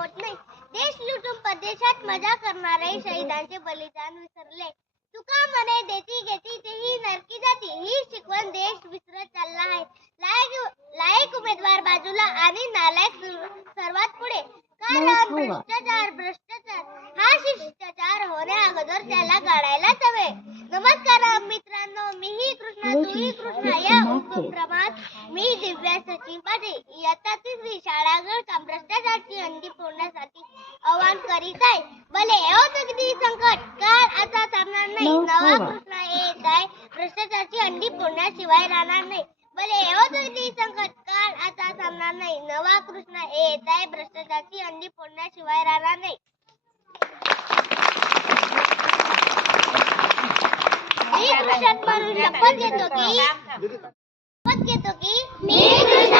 होत नाही. देश लुटून परदेशात मजा करणारे शहीदांचे बलिदान विसरले. तुका मने देती घेती तेही नरकी जाती. ही शिकवण देश विसरत चालला आहे. लायक लायक उमेदवार बाजूला आणि नालायक सर्वात पुढे. कारण भ्रष्टाचार भ्रष्टाचार? हा शिष्टाचार होण्या अगोदर त्याला काढायलाच हवे. नमस्कार मित्रांनो. मीही कृष्णा तूही कृष्णा. या उपक्रमात मी दिव्या सचिन पाटील इयत्ता तिसरी शाळागड काम भ्रष्टाचारची हंडी फोडण्यासाठी आवाहन करीत आहे. भले येऊ किती संकट काळ आता थांबणार नाही. नवा कृष्णा येत आहे. भ्रष्टाचारची हंडी फोडण्याशिवाय राहणार नाही. भले येऊ किती संकट काळ आता थांबणार नाही. नवा कृष्णा येत आहे भ्रष्टाचाराची अंडी फोडण्याशिवाय राहणार नाही. मी कृष्णात मारून शपथ घेतो की शपथ घेतो की मी कृष्ण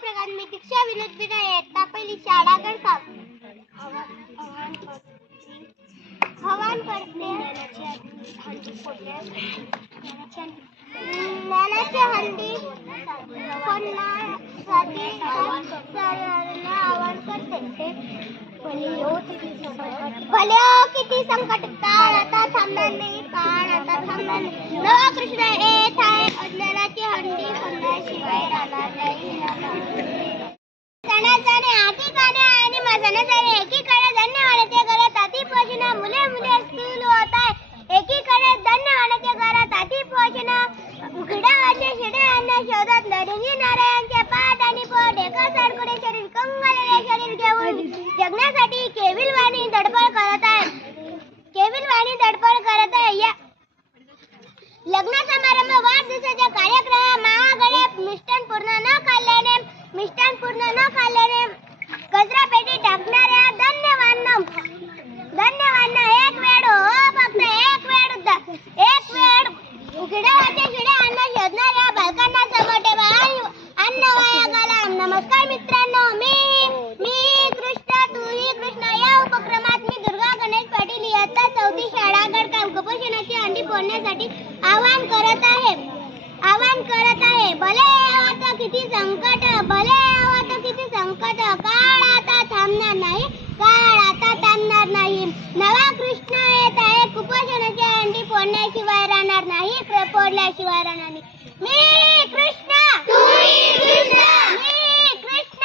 या उपप्रकार मी दीक्षा विनोद बिना येता पहिली शाळा करतात. हवान करते ज्ञानाची हंडी फोडण्यासाठी सर्वांना आवाहन करते. भले किती संकट काळ आता थांबणार नाही काळ आता थांबणार नाही. नवा कृष्ण येत आहे अज्ञानाची हंडी फोडण्याशिवाय राहणार नाही. सणासणे आठिकाणे आणि एकीकडे मुले मुले होत आहे एकीकडे धन्यवादाचे घरात. हाती पोचणं किडावाचे शिडे आणण्या शोधात पाठ आणि पोट एका सरकुडे शरीर कंगलेले शरीर घेऊन जगण्यासाठी केविल वाणी धडपड करत आहे केविल वाणी धडपड करत आहे या लग्न समारंभ वाढदिवसाच्या कार्यक्रम महागडे मिष्टान पूर्ण न खाल्ल्याने मिष्टान पूर्ण न खाल्ल्याने कचरा पेटी टाकणाऱ्या धन्यवांना धन्यवांना एक वेळ हो फक्त एक वेळ द- एक वेळ किडावाचे शिडे अन्न शोधणाऱ्या बालकांना समोर ठेवा आणि अन्न वाया घाला नमस्कार मित्रांनो मी मी कृष्ण तूही कृष्ण या उपक्रमात मी दुर्गा गणेश पाटील इयत्ता चौथी शाळा गडकाम कुपोषणाची अंडी फोडण्यासाठी आवाहन करत आहे आवाहन करत आहे भले आता किती संकट भले आता किती संकट काळ आता थांबणार नाही काळ आता थांबणार नाही नवा कृष्ण येत आहे कुपोषणाची अंडी फोडण्याशिवाय राहणार नाही राहणार नाही मी कृष्ण. मी कृष्ण.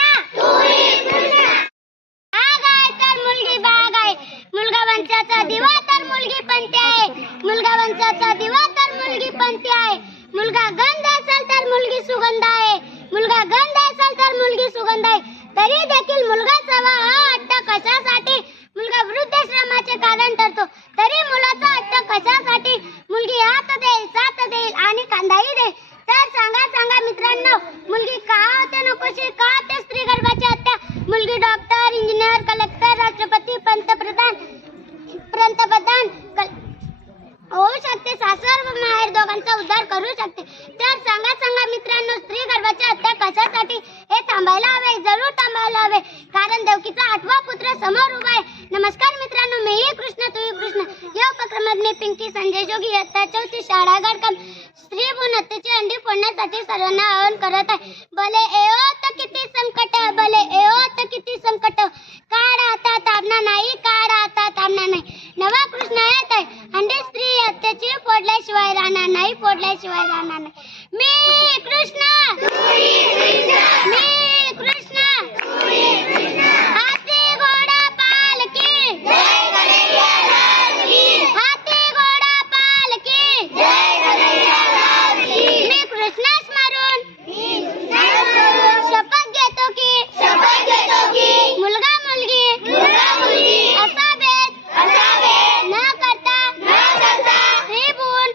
बाग आहे तर मुलगी बाग आहे. मुलगा वंशाचा दिवा तर मुलगी पंथी आहे. मुलगा वंशाचा दिवा तर मुलगी पंथी आहे. मुलगा गंध असेल तर मुलगी सुगंध आहे. मुलगा गंध असेल तर मुलगी सुगंध आहे. तरी देखील मुलगा सवा हा हट्ट कशासाठी मुलगा वृद्धाश्रमाचे कारण ठरतो तरी मुलाचा हट्ट कशासाठी मुलगी हात देईल साथ देईल आणि कांदाही देईल तर सांगा सांगा मित्रांनो मुलगी का होते नकोशी का होते स्त्री गर्भाची हत्या मुलगी मंत्री डॉक्टर इंजिनियर कलेक्टर राष्ट्रपती पंतप्रधान पंतप्रधान कल- होऊ शकते सासर व माहेर दोघांचा उद्धार करू शकते तर सांगा सांगा मित्रांनो स्त्री गर्भाची हत्या कशासाठी हे थांबायला हवे जरूर थांबायला हवे कारण देवकीचा आठवा पुत्र समोर उभा आहे नमस्कार मित्रांनो मीही कृष्ण तूही कृष्ण या उपक्रमात मी पिंकी संजय जोगी इयत्ता चौथी शाळा गडकम स्त्री भ्रूण हत्येची अंडी फोडण्यासाठी सर्वांना आवाहन करत आहे. भले एओ तर किती संकट भले एओ तर किती संकट काळ आता थांबणार नाही काळ आता थांबणार नाही. नवा कृष्ण येत आहे. अंडे स्त्री हत्येची फोडल्याशिवाय राहणार नाही फोडल्याशिवाय राहणार नाही मी कृष्ण मी कृष्ण हाती घोडा पालकी हाती घोडा पालकी मी कृष्ण स्मरून शपथ घेतो की मुलगा मुलगी असा भेद न करता स्त्री भ्रूण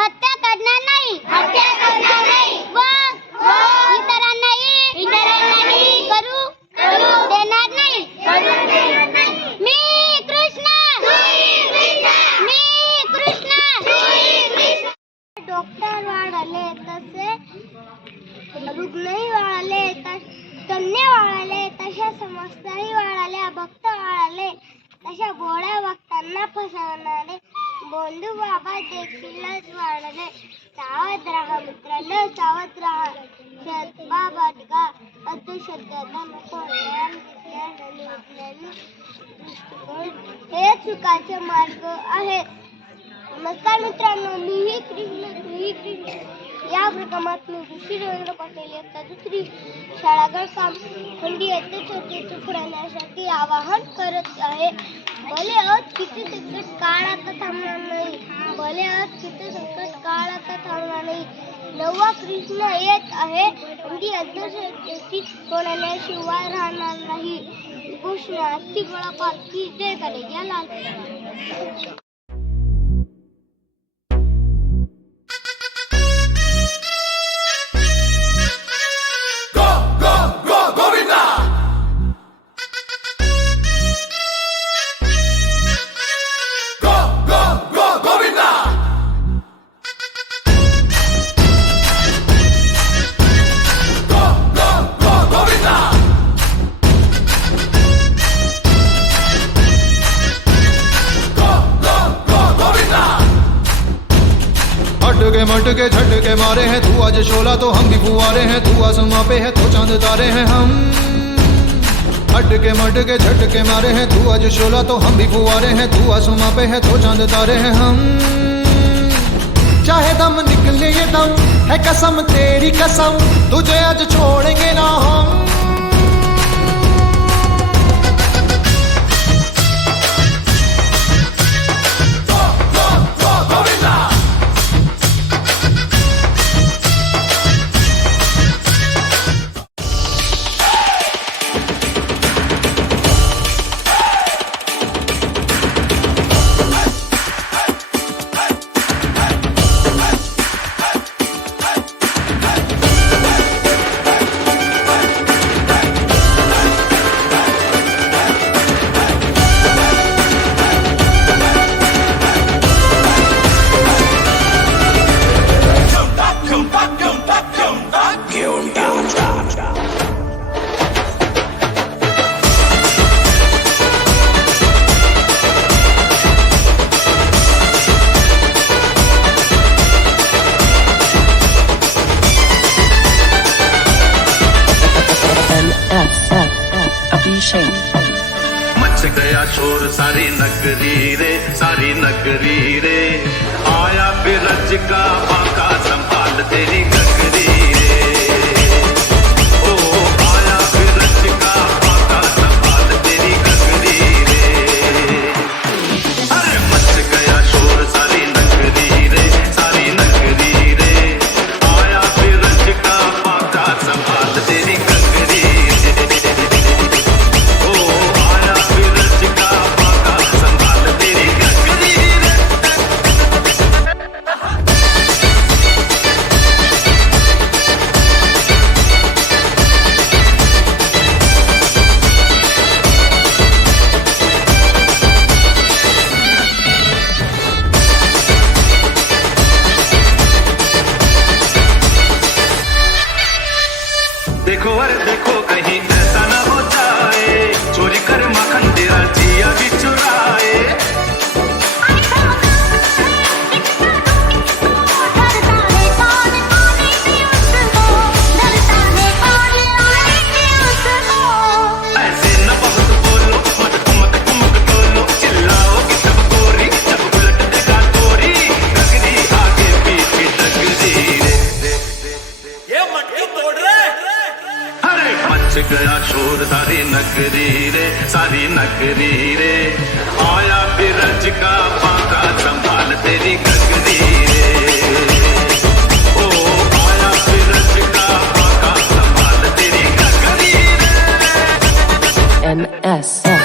हत्या करणार नाही व इतरांनाही करू देणार नाही मी कृष्ण मी कृष्ण डॉक्टर वाढले तसे रुग्णही वाढले तज्ञ वाढले तशा समस्याही वाढल्या भक्त वाढले तशा गोड्या भक्तांना फसवणारे बोंधू बाबा देखीलच सावध राहा मित्रांनो सावध राहा शतबा बाटका. अंधश्रद्धेचा नको ज्ञान विज्ञान आणि विज्ञान दृष्टिकोन हे चुकाचे मार्ग आहेत नमस्कार मित्रांनो मीही कृष्ण तूही कृष्ण. या उपक्रमात मी ऋषी रवींद्र पाटील इयत्ता दुसरी शाळागड काम खंडी येथे चौथी चुकण्यासाठी आवाहन करत आहे. भले आज किती संकट काळ आता थांबणार नाही. भले आज किती संकट काळ आता थांबणार नाही. नवा कृष्ण येत आहे ती अंधश्रद्धेची कोणाशिवाय राहणार नाही. कृष्ण आर्थिक गोळा की जय करे या लाल अटके मटके झटके मारे हैं। तू आज शोला तो हम भी फुआरे हैं। तू आसमां पे है तो चाँद तारे हैं। हम अटके मटके झटके मारे हैं। तू आज शोला तो हम भी फुआरे हैं। तू आसमां पे है तो चाँद तारे हैं। हम चाहे दम निकले ये दम, है कसम तेरी कसम, तुझे आज छोड़ेंगे ना हम। नगरी रे सारी नगरी रे. आया नगरी रे. ओ आया बिरज का पाता संभाल तेरी गगरी MS.